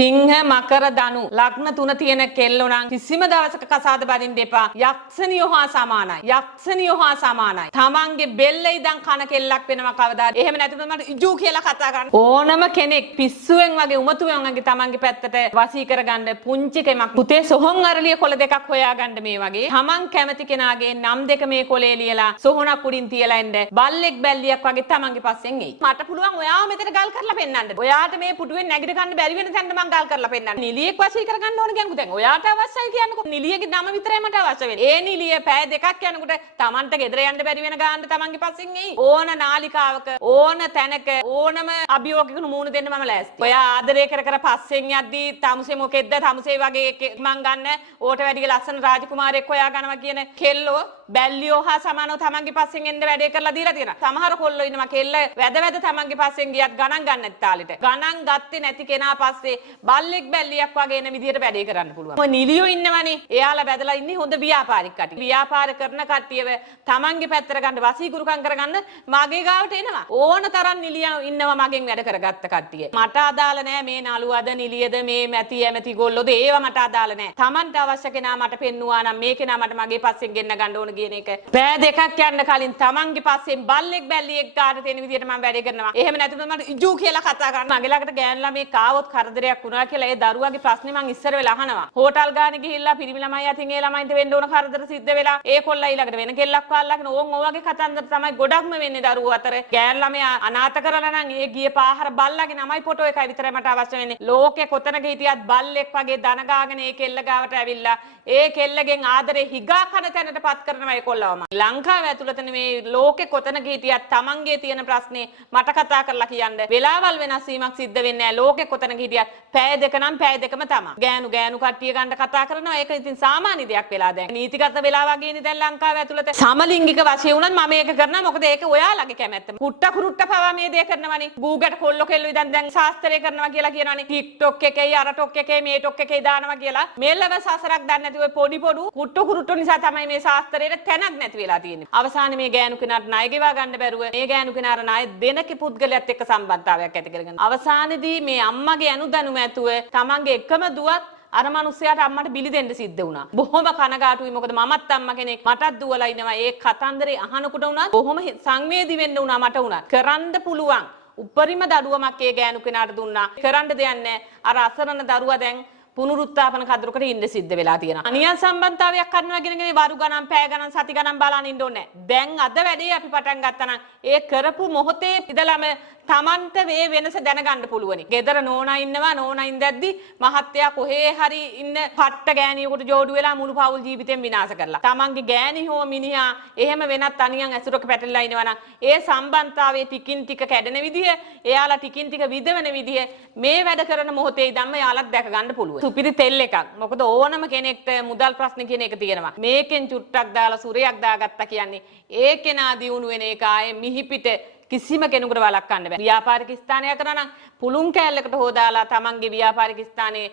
සිංහ මකර ධනු ලග්න තුන තියෙන කෙල්ලෝ නම් කිසිම දවසක කසාද බඳින්න එපා. යක්ෂණියෝ හා සමානයි. යක්ෂණියෝ හා සමානයි. තමන්ගේ බෙල්ල ඉඳන් කන කෙල්ලක් වෙනවා කවදාද? එහෙම නැතුනොත් මට ඉජු කියලා කතා කරන්න. ඕනම කෙනෙක් පිස්සුවෙන් වගේ උමතුවෙන් වගේ තමන්ගේ පැත්තට වසී කරගන්න පුංචි කෙමක්. පුතේ සොහොන් අරලිය කොළ දෙකක් හොයාගන්න මේ වගේ. තමන් කැමති කෙනාගේ නම් දෙක මේ කොලේ ලියලා සොහොනක් උඩින් තියලා එන්න. බල්ලෙක් බැල්ලියක් වගේ තමන්ගේ පස්සෙන් එයි. මට පුළුවන් ඔයාව මෙතන ගල් කරලා පෙන්නන්න. ඔයාට මේ පුටුවෙන් නැගිට ගන්න බැරි වෙන තැනට මං ගල් කරලා පෙන්නන්න. නිලියෙක් වශී කරගන්න ඕන කියනකොට දැන් ඔයාට අවශ්‍යයි කියන්නකො. නිලියගේ නම විතරයි මට අවශ්‍ය වෙන්නේ. ඒ නිලිය පැය දෙකක් යනකොට Tamanට ගෙදර යන්න බැරි වෙන ගානට තමන්ගේ පස්සෙන් එයි. ඕන නාලිකාවක ඕන තැනක ඕනම අභියෝගයකට මූණ දෙන්න මම ලෑස්ති. ඔයා ආදරය කර කර පස්සෙන් යද්දී තමුසේ මොකෙද්ද තමුසේ වගේ මං ගන්න ඕට වැඩි ලස්සන රාජකුමාරයෙක් හොයා ගන්නවා කියන කෙල්ලෝ බැල්ලියෝ හා සමානව තමන්ගේ පස්සෙන් එන්න වැඩේ කරලා දීලා තියෙනවා. සමහර කොල්ලෝ ඉන්නවා කෙල්ල වැද තමන්ගේ පස්සෙන් ගියත් ගණන් ගන්න නැති තාලෙට. ගණන් ගත්තේ නැති කෙනා පස්සේ බල්ලෙක් බැල්ලියක් වගේ එන විදියට වැඩේ කරන්න පුළුවන්. ඔය නිලියෝ ඉන්නවනේ. එයාලා වැදලා ඉන්නේ හොඳ ව්‍යාපාරික කට්ටිය. ව්‍යාපාර කරන කට්ටියව තමන්ගේ පැත්තට ගන්න වසීගුරුකම් කරගන්න මගේ ගාවට එනවා. ඕන තරම් නිලියෝ ඉන්නවා මගෙන් වැඩ කරගත්ත කට්ටිය. මට අදාළ නෑ මේ නළුවද නිලියද මේ මැති ඇමති ගොල්ලෝද ඒවා මට අදාළ නෑ. තමන්ට අවශ්‍ය කෙනා මට පෙන්නුවා නම් මේ කෙනා මට මගේ පස්සෙන් ගෙන්න ගන්න ඕන කියන එක. පෑ දෙකක් යන්න කලින් තමන්ගේ පස්සෙන් බල්ලෙක් බැල්ලියෙක් ගාට තියෙන විදියට මම වැඩේ කරනවා. එහෙම නැතුනොත් මට ඉජු කියලා කතා කරන්න. මගේ ළඟට ගෑනු ළමයි කාවොත් කරදරයක් වුණා කියලා ඒ දරුවාගේ ප්‍රශ්නේ මං ඉස්සර වෙලා අහනවා. හෝටල් ගානේ ගිහිල්ලා පිරිමි ළමයි අතින් ඒ ළමයින්ට වෙන්න ඕන කරදර සිද්ධ වෙලා ඒ කොල්ලා ඊළඟට වෙන කෙල්ලක් පාල්ලාගෙන ඕන් ඔය වගේ කතන්දර තමයි ගොඩක්ම වෙන්නේ දරුවෝ අතර. ගෑනු ළමයා අනාථ කරලා නම් ඒ ගියේ පාහර බල්ලාගේ නමයි ෆොටෝ එකයි විතරයි මට අවශ්‍ය වෙන්නේ. ලෝකේ කොතනක හිටියත් බල්ලෙක් වගේ දන ගාගෙන ඒ කෙල්ල ගාවට ඇවිල්ලා ඒ කෙල්ලගෙන් ආදරේ හිගා කන තැනටපත් කරනවා ඒ කොල්ලවම. ලංකාව ඇතුළත මේ ලෝකේ කොතනක හිටියත් තමන්ගේ තියෙන ප්‍රශ්නේ මට කතා කරලා කියන්න. වෙලාවල් වෙනස් වීමක් සිද්ධ වෙන්නේ නැහැ. ලෝකේ කොතනක හිටියත් පැය දෙක නම් පැය දෙකම තමයි. ගෑනු කට්ටිය ගන්න කතා කරනවා. ඒක ඉතින් සාමාන්‍ය දෙයක් වෙලා දැන්. නීතිගත වෙලා වගේ නේ දැන් ලංකාව ඇතුළත. සමලිංගික වශයෙන් වුණත් මම ඒක කරනවා. මොකද ඒක ඔයාලගේ කැමැත්ත. කුට්ට කුරුට්ට පවා මේ දේ කරනවනේ. ගූගට කොල්ලෝ කෙල්ලෝ ඉතින් දැන් ශාස්ත්‍රය කරනවා කියලා කියනවනේ. TikTok එකේ අර ටොක් එකේ මේ ටොක් එකේ දානවා කියලා. මෙල්ලව සසරක් දන්නේ නැති ඔය පොඩි කුට්ට කුරුට්ට නිසා තමයි මේ ශාස්ත්‍රයේ තැනක් නැති වෙලා තියෙන්නේ. අවසානයේ මේ ගෑනු කෙනාට ණය ගෙවා ගන්න බැරුව මේ ගෑනු කෙනාට ණය දෙන පුද්ගලයාත් එක්ක සම්බන්ධතාවයක් ඇති කරගෙන අවසානයේදී මේ අම්මගේ අනුදැනුම ඇතුව තමන්ගේ එකම දුවත් අර මිනිස්සයාට අම්මට බිලි දෙන්න සිද්ධ වුණා. බොහොම කනගාටුයි. මොකද මමත් අම්මා කෙනෙක්. මටත් දුවලා ඉනවා. ඒ කතන්දරේ අහනකොට උනත් බොහොම සංවේදී වෙන්න උනා මට උනත්. කරන්න පුළුවන්. උපරිම දඩුවමක් ඒ ගෑනු කෙනාට දුන්නා. කරන්න දෙයක් නැහැ. අර අසරණ දරුවා දැන් පුනරුත්ථාපන කඳුරකට ඉන්න සිද්ධ වෙලා තියෙනවා. අනියම් සම්බන්ධතාවයක් කරනවා කියන වරු ගණන් පැය ගණන් සති ගණන් බලන්න ඉන්න ඕනේ. දැන් අද වැඩේ අපි පටන් ගත්තා නම් ඒ කරපු මොහොතේ ඉඳලම තමන්ට මේ වෙනස දැනගන්න පුළුවනි. ගෙදර නෝනා ඉන්නවා. නෝනා ඉඳද්දි මහත්තයා කොහේ හරි ඉන්න පට්ට ගෑණියෙකුට ජෝඩු වෙලා මුළු පවුල් ජීවිතේම විනාශ කරලා. තමන්ගේ ගෑණි හෝ මිනිහා එහෙම වෙනත් අනියම් ඇසුරක පැටලලා ඉනවා නම් ඒ සම්බන්ධතාවයේ ටිකින් ටික කැඩෙන විදිය, එයාලා ටිකින් ටික විදවෙන විදිය මේ වැඩ කරන මොහොතේ ඉඳන්ම යාලත් දැක ගන්න පුළුවන්. සුපිරි තෙල් එකක්. මොකද ඕනම කෙනෙක්ට මුදල් ප්‍රශ්න කියන එක තියෙනවා. මේකෙන් චුට්ටක් දාලා සුරයක් දාගත්තා කියන්නේ ඒ කෙනා දියුණු වෙන එක ආයේ මිහිපිට කිසිම කෙනෙකුට වළක්වන්න බෑ. ව්‍යාපාරික ස්ථානයක් කරා නම් පුළුන් කෑල්ලකට හොදාලා තමන්ගේ ව්‍යාපාරික ස්ථානයේ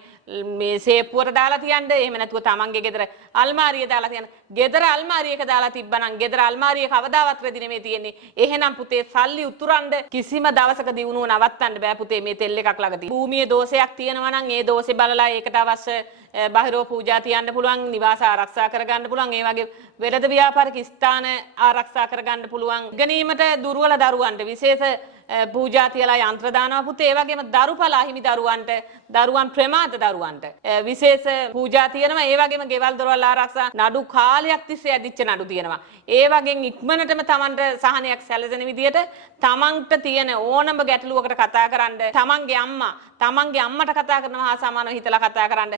මේ සේප්පුවට දාලා තියන්න. එහෙම නැතුව තමන්ගේ ගෙදර අල්මාරිය දාලා තියන්න. ගෙදර අල්මාරියක දාලා තිබ්බනම් ගෙදර අල්මාරිය කවදාවත් රෙදි නෙමෙයි තියෙන්නේ. එහෙනම් පුතේ සල්ලි උතුරන්න කිසිම දවසක දිනුව නවත්තන්න බෑ පුතේ මේ තෙල් එකක් ළඟ තියෙන. භූමියේ දෝෂයක් තියෙනවා නම් ඒ දෝෂේ බලලා ඒකට අවශ්‍ය බාහිරව පූජා තියන්න පුළුවන්. නිවාස ආරක්ෂා කරගන්න පුළුවන්. ඒ වගේ වෙළඳ ව්‍යාපාරික ස්ථාන ආරක්ෂා කරගන්න පුළුවන්. ගැනීමට දුර්වල දරුවන්ට විශේෂ පූජා තියලා යන්ත්‍ර දානවා පුතේ. ඒ වගේම දරුපලා හිමි දරුවන්ට දරුවන් ප්‍රමාද දරුවන්ට විශේෂ පූජා තියෙනවා. ඒ වගේම ගෙවල් දොරවල් ආරක්ෂා නඩු කාලයක් තිස්සේ ඇදිච්ච නඩු තියෙනවා. ඒ වගේම ඉක්මනටම Tamanට සහනයක් සැලසෙන විදියට Tamanට තියෙන ඕනම ගැටලුවකට කතා කරන්න තමන්ගේ අම්මට කතා කරනවා හා සමානව හිතලා කතා කරන්න.